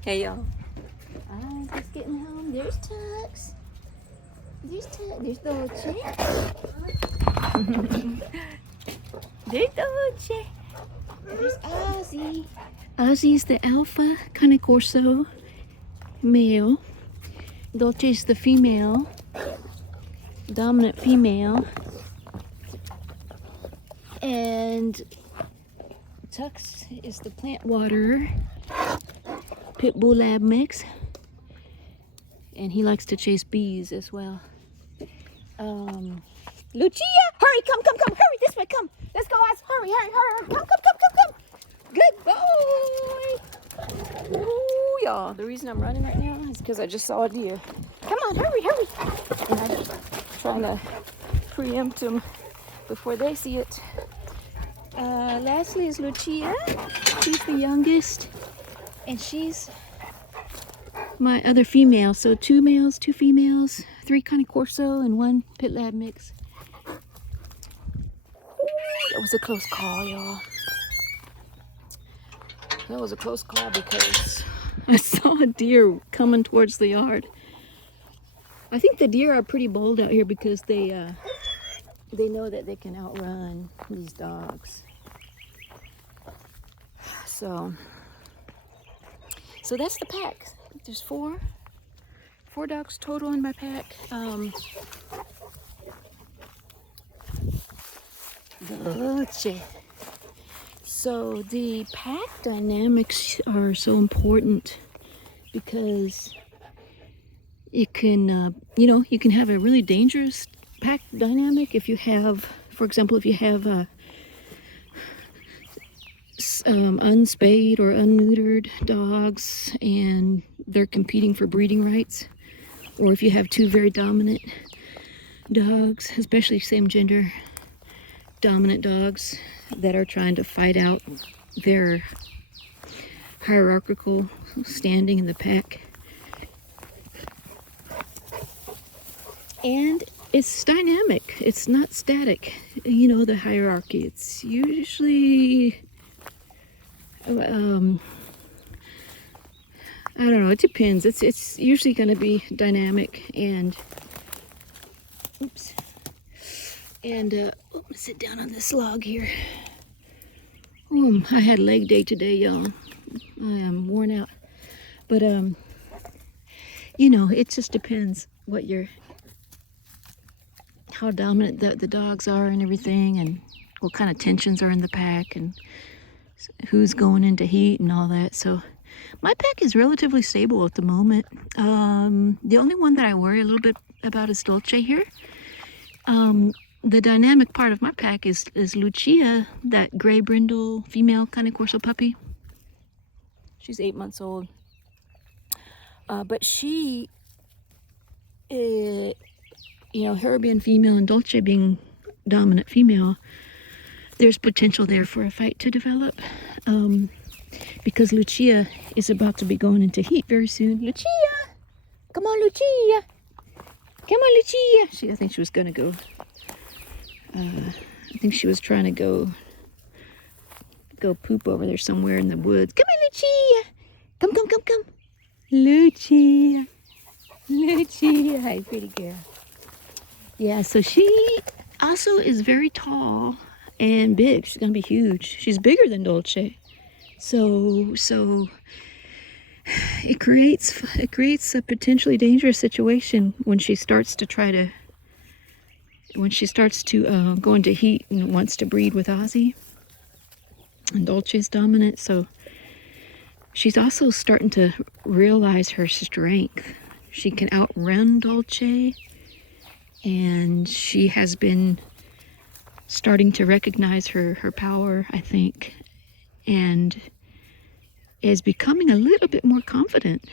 Hey y'all. I'm just getting home. There's Tux. There's Tux. There's Dolce. There's Dolce. There's Ozzy. Ozzy's the alpha Cane Corso male. Dolce's the female. Dominant female. And Tux is the plant waterer. Pit Bull Lab mix. And he likes to chase bees as well. Lucia! Hurry, come, hurry, this way, come. Let's go, Oz. Hurry. Come. Good boy. Ooh, y'all. The reason I'm running right now is because I just saw a deer. Come on, hurry. And I'm just trying to preempt them before they see it. Lastly is Lucia. She's the youngest. And she's my other female. So 2 males, 2 females, 3 Cane Corso, and 1 Pit Lab mix. That was a close call, y'all. That was a close call because I saw a deer coming towards the yard. I think the deer are pretty bold out here because they know that they can outrun these dogs. So that's the pack. There's 4 dogs total in my pack. So the pack dynamics are so important because it can, you can have a really dangerous pack dynamic if you have, for example, if you have unspayed or unneutered dogs and they're competing for breeding rights, or if you have 2 very dominant dogs, especially same gender dominant dogs that are trying to fight out their hierarchical standing in the pack. And it's dynamic, it's not static, the hierarchy. It's usually I don't know, it depends. It's usually going to be dynamic and I'm gonna sit down on this log here. I had leg day today, y'all. I am worn out. But it just depends how dominant the dogs are and everything, and what kind of tensions are in the pack, and who's going into heat and all that. So my pack is relatively stable at the moment. The only one that I worry a little bit about is Dolce here. The dynamic part of my pack is Lucia, that gray brindle female Cane Corso puppy. She's 8 months old. But she, her being female and Dolce being dominant female, there's potential there for a fight to develop. Because Lucia is about to be going into heat very soon. Lucia! Come on, Lucia! Come on, Lucia! I think she was gonna go. I think she was trying to go poop over there somewhere in the woods. Come on, Lucia! Come. Lucia! Hi, pretty girl. Yeah, so she also is very tall and big. She's gonna be huge. She's bigger than Dolce. So it creates a potentially dangerous situation when she starts to go into heat and wants to breed with Ozzy. And Dolce's dominant, so she's also starting to realize her strength. She can outrun Dolce, and she has been starting to recognize her power, I think, and is becoming a little bit more confident.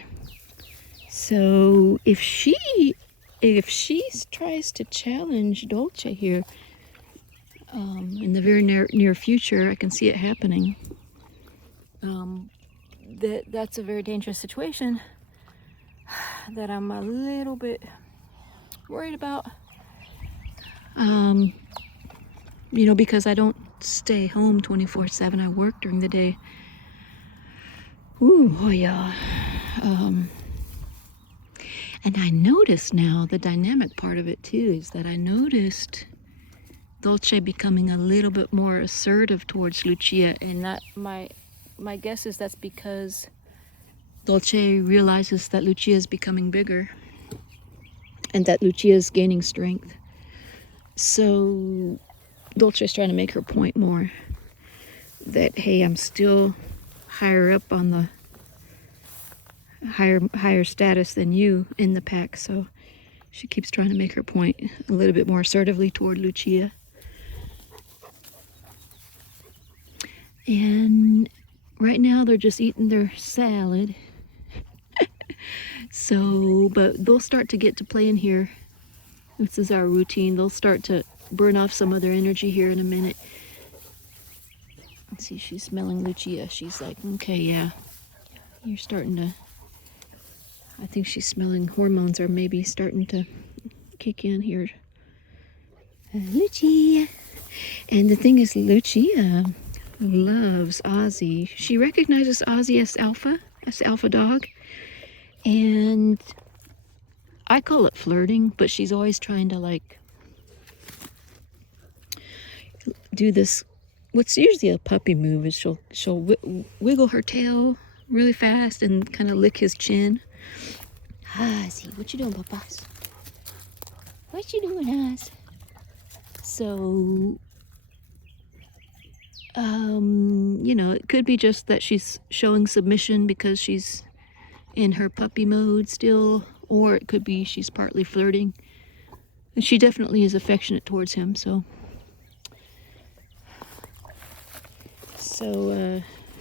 So if she tries to challenge Dolce here in the very near future, I can see it happening. That's a very dangerous situation that I'm a little bit worried about. Because I don't stay home 24/7. I work during the day. Ooh, oh yeah. And I noticed now, the dynamic part of it too, is that I noticed Dolce becoming a little bit more assertive towards Lucia, and that my guess is that's because Dolce realizes that Lucia is becoming bigger and that Lucia is gaining strength. So Dolce's trying to make her point more that, hey, I'm still higher up on the higher status than you in the pack. So she keeps trying to make her point a little bit more assertively toward Lucia. And right now they're just eating their salad. So, but they'll start to get to play in here. This is our routine. They'll start to burn off some of their energy here in a minute. Let's see, she's smelling Lucia. She's like, okay, yeah, you're starting to, I think she's smelling hormones are maybe starting to kick in here. Lucia. And the thing is, Lucia loves Ozzy. She recognizes Ozzy as alpha dog. And I call it flirting, but she's always trying to like do this. What's usually a puppy move is she'll wiggle her tail really fast and kind of lick his chin. Ozzy, what you doing, papas? What you doing, Oz? So, you know, it could be just that she's showing submission because she's in her puppy mode still, or it could be she's partly flirting. And she definitely is affectionate towards him, so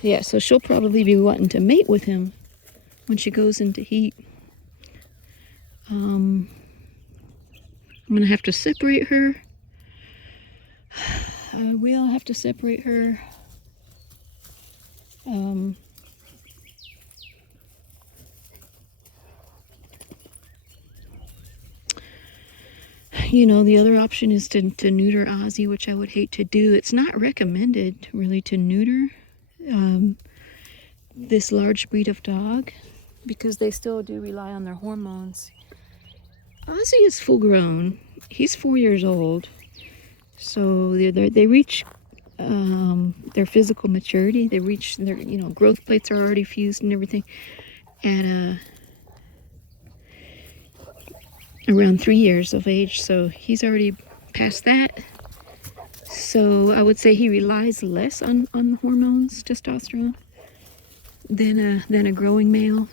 yeah, so she'll probably be wanting to mate with him when she goes into heat. I'm gonna have to separate her. We'll have to separate her. You know, the other option is to neuter Ozzy, which I would hate to do. It's not recommended really to neuter this large breed of dog because they still do rely on their hormones. Ozzy is full grown. He's 4 years old. So they reach their physical maturity. They reach their, you know, growth plates are already fused and everything at around 3 years of age. So he's already past that. So I would say he relies less on hormones, testosterone, than a growing male.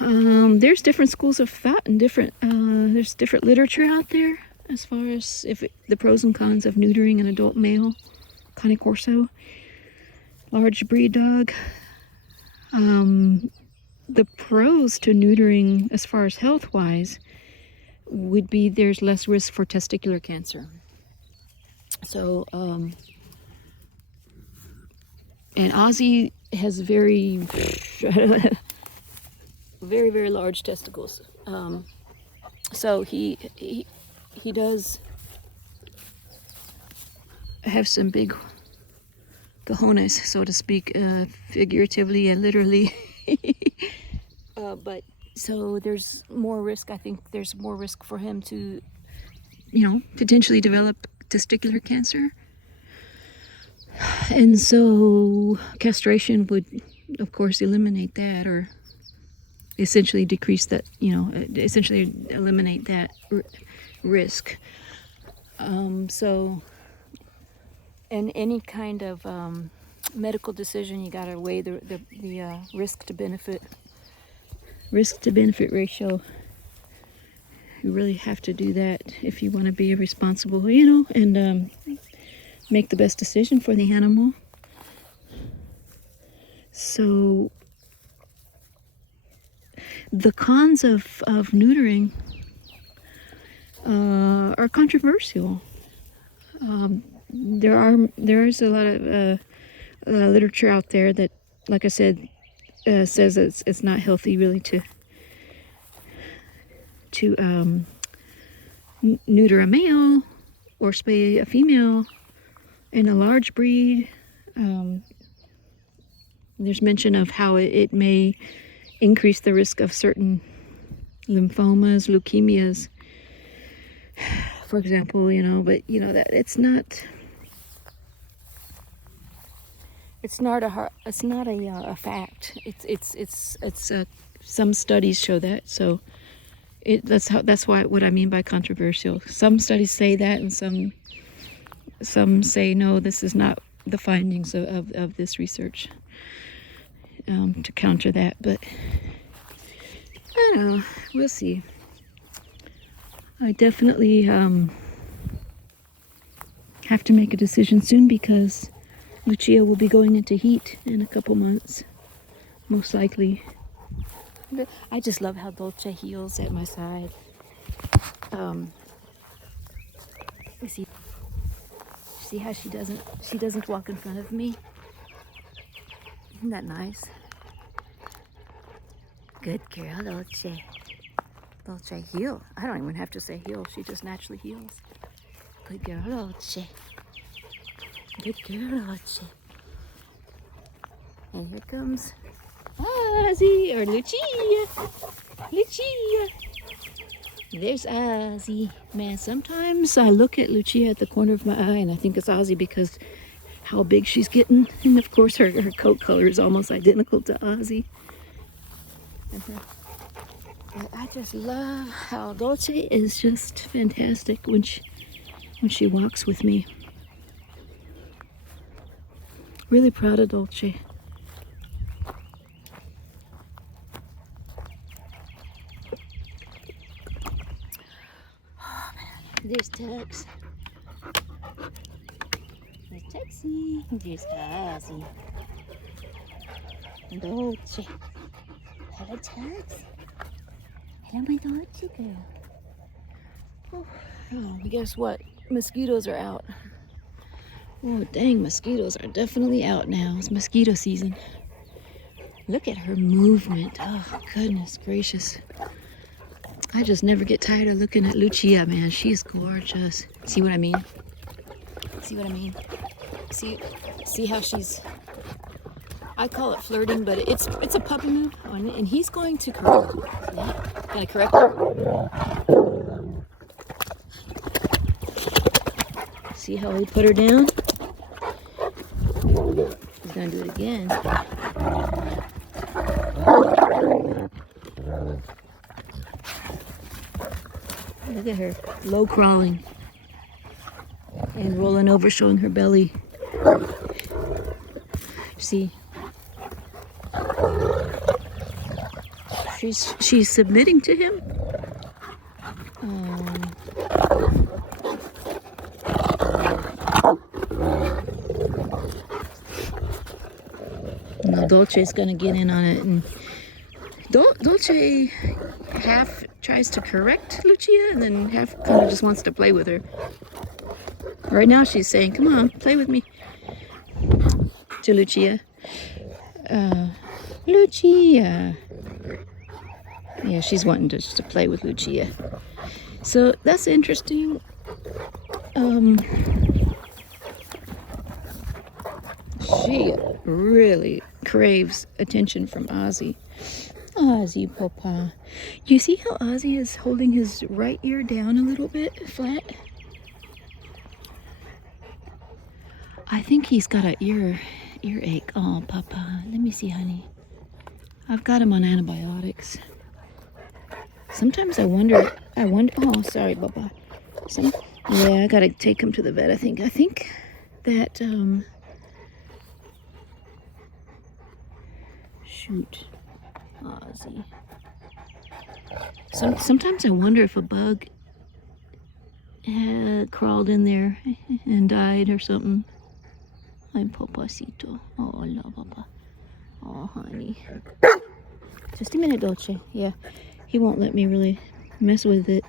There's different schools of thought and there's different literature out there as far as the pros and cons of neutering an adult male Cane Corso large breed dog. The pros to neutering as far as health wise would be there's less risk for testicular cancer. So and Ozzy has very very large testicles. So he does have some big cojones, so to speak, figuratively and literally. But so there's more risk. I think there's more risk for him to, you know, potentially develop testicular cancer. And so castration would, of course, eliminate that, or essentially decrease that, you know, essentially eliminate that risk. So, in any kind of medical decision, you got to weigh the risk to benefit ratio. You really have to do that if you want to be responsible, you know, and make the best decision for the animal. So the cons of neutering are controversial. There is a lot of literature out there that, like I said, says it's not healthy really to neuter a male or spay a female in a large breed. There's mention of how it may increase the risk of certain lymphomas, leukemias, for example, you know, but you know that it's not a fact. It's some studies show that. So that's why what I mean by controversial. Some studies say that, and some say no, this is not the findings of this research to counter that. But I don't know, we'll see. I definitely have to make a decision soon because Lucia will be going into heat in a couple months, most likely. But I just love how Dolce heals at my side. You see how she doesn't walk in front of me? Isn't that nice? Good girl, Dolce. Dolce, heal. I don't even have to say heal. She just naturally heals. Good girl, Dolce. Good girl, Ozzy. And here comes Ozzy, or Lucia. Lucia. There's Ozzy. Man, sometimes I look at Lucia at the corner of my eye and I think it's Ozzy because how big she's getting. And of course her coat color is almost identical to Ozzy. And I just love how Dolce is just fantastic when she walks with me. Really proud of Dolce. Oh man, there's Tux. There's Tuxie. There's Ozzy. Dolce. Hello, Tux. Hello, my Dolce girl. Oh, guess what? Mosquitoes are out. Oh, dang, mosquitoes are definitely out now. It's mosquito season. Look at her movement. Oh, goodness gracious. I just never get tired of looking at Lucia, man. She's gorgeous. See what I mean? See what I mean? See how she's... I call it flirting, but it's a puppy move, and he's going to correct. Yeah. Can I correct her? See how he put her down? He's gonna do it again. Look at her, low crawling and rolling over, showing her belly. See, she's submitting to him. Now Dolce's gonna get in on it, and Dolce half tries to correct Lucia and then half kind of just wants to play with her. Right now she's saying, come on, play with me, to Lucia. Lucia. Yeah, she's wanting to play with Lucia. So that's interesting. She really craves attention from Ozzy. Ozzy, Papa. You see how Ozzy is holding his right ear down a little bit flat? I think he's got an earache. Oh, Papa. Let me see, honey. I've got him on antibiotics. Sometimes I wonder. Oh, sorry, Papa. Yeah, I gotta take him to the vet. I think that shoot, Ozzy. Sometimes I wonder if a bug had crawled in there and died or something. I'm Papacito. Oh, la Papa. Oh, honey. Just a minute, Dolce. Yeah, he won't let me really mess with it.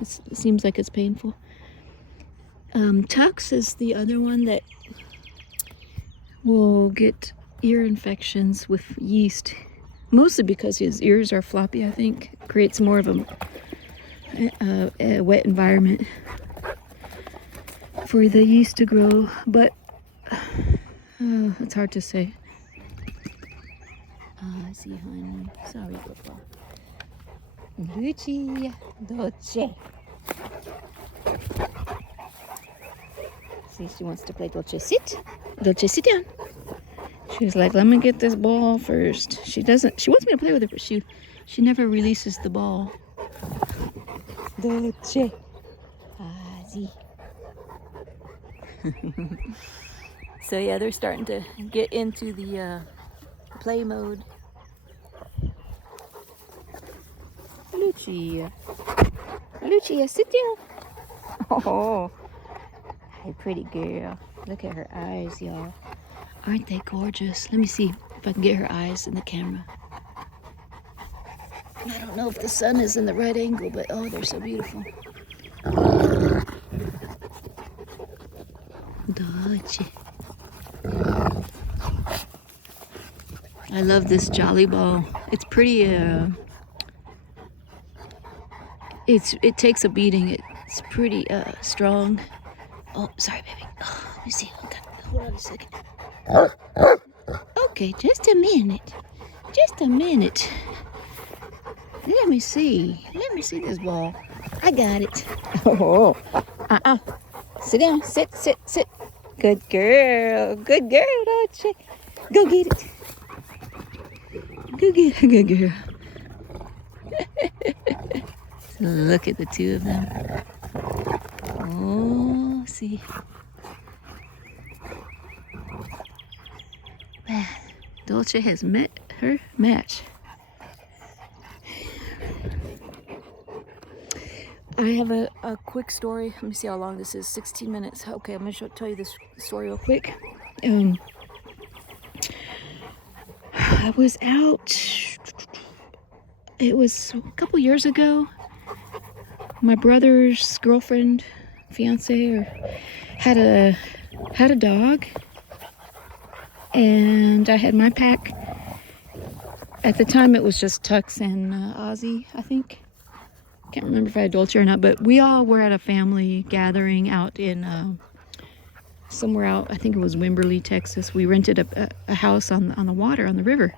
It seems like it's painful. Tux is the other one that will get ear infections with yeast, mostly because his ears are floppy. I think creates more of a wet environment for the yeast to grow, but it's hard to say. Ozzy, honey. Sorry, Papa. Lucia, Dolce. See, she wants to play Dolce. Sit. Dolce, sit down. She's like, let me get this ball first. She doesn't, she wants me to play with her, but she never releases the ball. Dolce. Ozzy. So yeah, they're starting to get into the play mode. Lucia. Lucia, sit down. Oh, hey, pretty girl. Look at her eyes, y'all. Aren't they gorgeous? Let me see if I can get her eyes in the camera. I don't know if the sun is in the right angle, but oh, they're so beautiful. Dolce. I love this jolly ball. It's pretty, it takes a beating. It's pretty strong. Oh, sorry, baby. Oh, let me see. Hold on a second. Okay, just a minute. Just a minute. Let me see. Let me see this ball. I got it. Oh, sit down. Sit. Good girl. Good girl, Dolce. Go get it. Go get it, good girl. So look at the two of them. Oh, see. Dolce has met her match. I have a quick story. Let me see how long this is. 16 minutes. Okay, I'm going to tell you this story real quick. I was out. It was a couple years ago. My brother's girlfriend, fiance, had a dog, and I had my pack. At the time, it was just Tux and Ozzy, I think. Can't remember if I had Dolce or not, but we all were at a family gathering out in somewhere out. I think it was Wimberley, Texas. We rented a house on the water, on the river,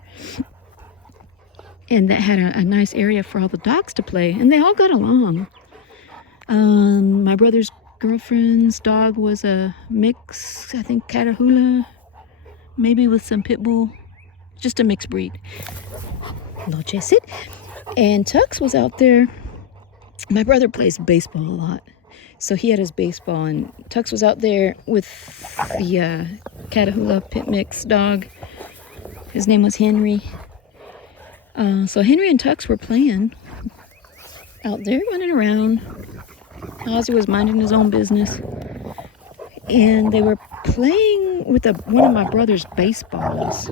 and that had a nice area for all the dogs to play, and they all got along. My brother's girlfriend's dog was a mix, I think Catahoula, maybe with some pit bull, just a mixed breed. Dolce, sit. And Tux was out there. My brother plays baseball a lot, so he had his baseball, and Tux was out there with the Catahoula pit mix dog. His name was Henry. So Henry and Tux were playing out there, running around. Ozzy was minding his own business, and they were playing with one of my brother's baseballs.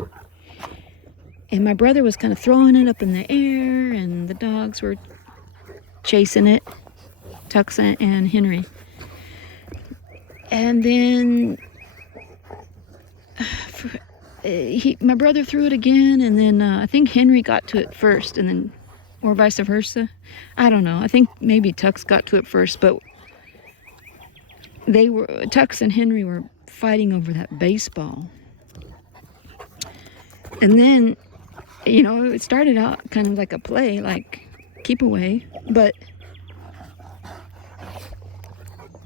And my brother was kind of throwing it up in the air, and the dogs were chasing it, Tux and Henry. And then my brother threw it again, and then I think Henry got to it first, and then, or vice versa. I don't know. I think maybe Tux got to it first, but Tux and Henry were fighting over that baseball. And then, it started out kind of like a play, like keep away, but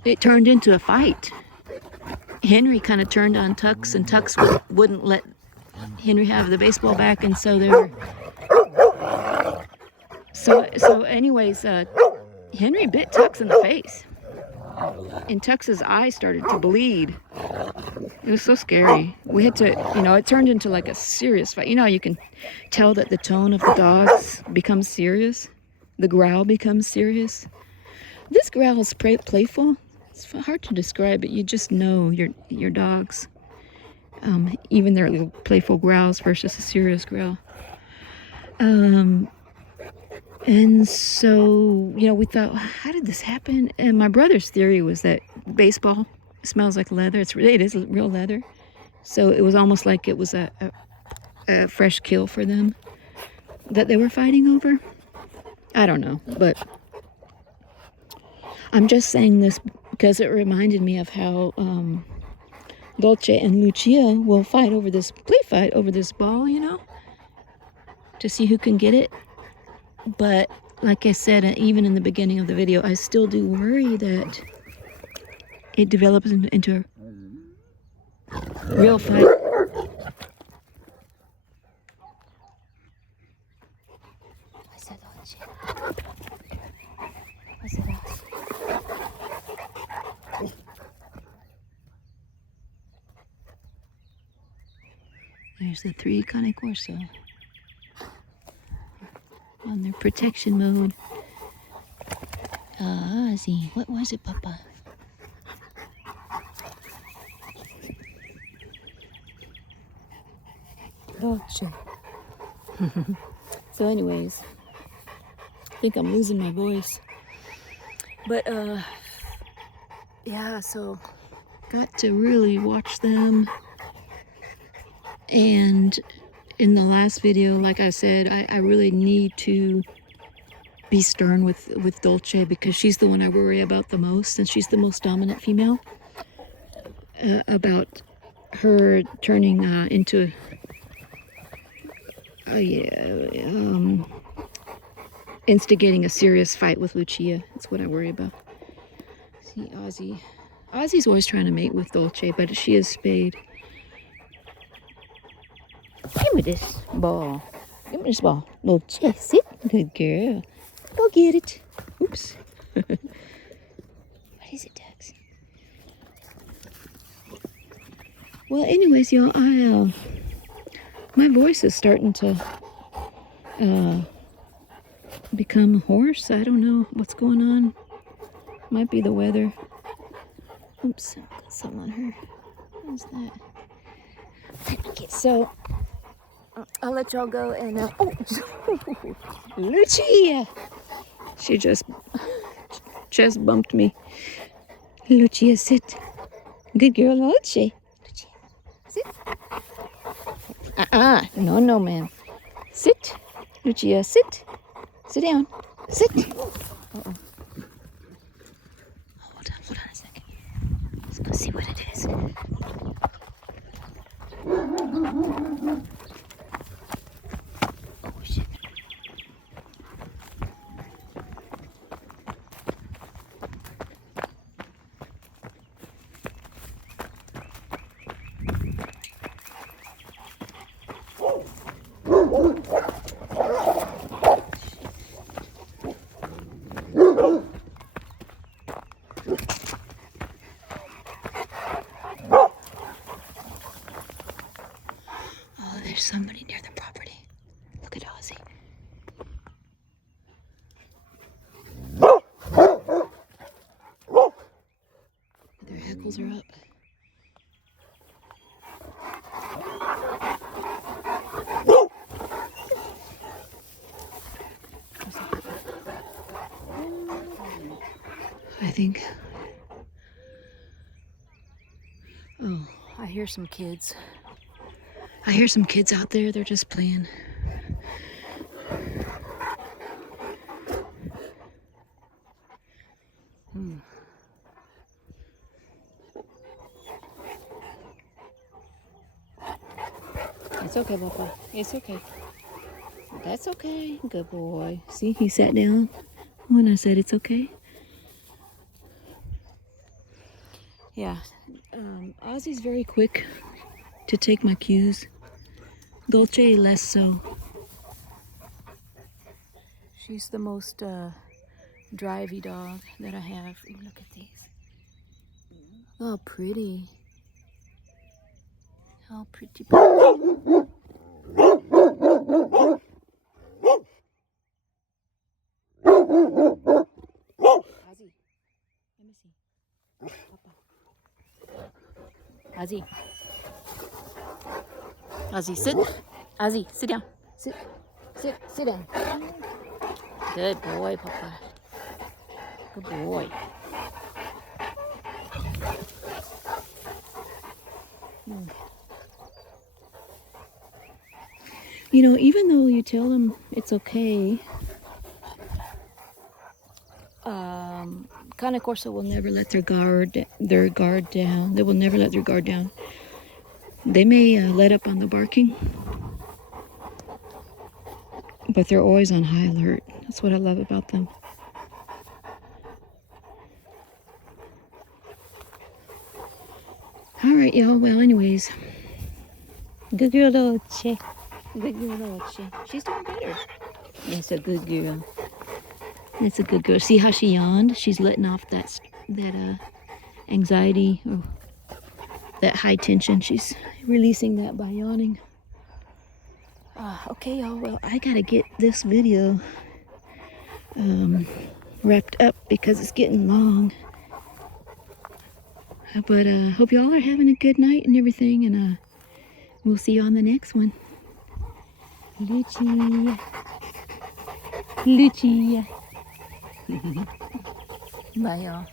it turned into a fight. Henry kind of turned on Tux, and Tux wouldn't let Henry have the baseball back, and so they were. So anyways, Henry bit Tux in the face, and Tux's eye started to bleed. It was so scary. We had to, it turned into like a serious fight. You can tell that the tone of the dogs becomes serious. The growl becomes serious. This growl is playful. It's hard to describe it. You just know your dogs. Even their little playful growls versus a serious growl. And so, we thought, how did this happen? And my brother's theory was that baseball smells like leather. It is real leather. So it was almost like it was a fresh kill for them that they were fighting over. I don't know, but I'm just saying this because it reminded me of how Dolce and Lucia will fight over this ball, to see who can get it. But like I said, even in the beginning of the video, I still do worry that it develops into a real fight. There's the 3 Cane Corso on their protection mode. Ozzy, what was it, Papa? Dolce. So anyways, I think I'm losing my voice. But yeah, so got to really watch them. And in the last video, like I said, I really need to be stern with Dolce, because she's the one I worry about the most, and she's the most dominant female. About her turning into instigating a serious fight with Lucia. That's what I worry about. See, Ozzy. Ozzy's always trying to mate with Dolce, but she is spayed. Give me this ball. Give me this ball. Dolce, sit. Good girl. Go get it. Oops. What is it, Dax? Well, anyways, y'all, my voice is starting to become hoarse. I don't know what's going on. Might be the weather. Oops, got something on her. What's that? Okay, so I'll let y'all go and oh, Lucia! She just bumped me. Lucia, sit. Good girl, Lucia. Lucia, sit. No, man. Sit, Lucia, sit. Sit down. Sit. Uh-oh. Hold on a second. Let's go see what it is. Oh, shit. There's somebody near the property. Look at Ozzy. Their hackles are up. I think. Oh, I hear some kids. I hear some kids out there, they're just playing. It's okay, Papa. It's okay. That's okay. Good boy. See, he sat down when I said it's okay. Yeah. Ozzy's very quick to take my cues. Dolce less so. She's the most drivey dog that I have. Ooh, look at these. Oh, pretty. How pretty. Ozzy, let me see. Papa. Ozzy. Ozzy, sit. Ozzy, sit down. Sit down. Good boy, Papa. Good boy. You know, even though you tell them it's okay, Cane Corso will never let their guard down. They will never let their guard down. They may let up on the barking, but they're always on high alert. That's what I love about them. All right, y'all. Well, anyways, good girl, Dolce. Good girl, Dolce. She's doing better. That's a good girl. That's a good girl. See how she yawned? She's letting off that anxiety or that high tension. She's releasing that by yawning. Okay, y'all. Well, I gotta get this video wrapped up because it's getting long. But hope y'all are having a good night and everything, and we'll see you on the next one. Lucia. Lucia. Bye, y'all.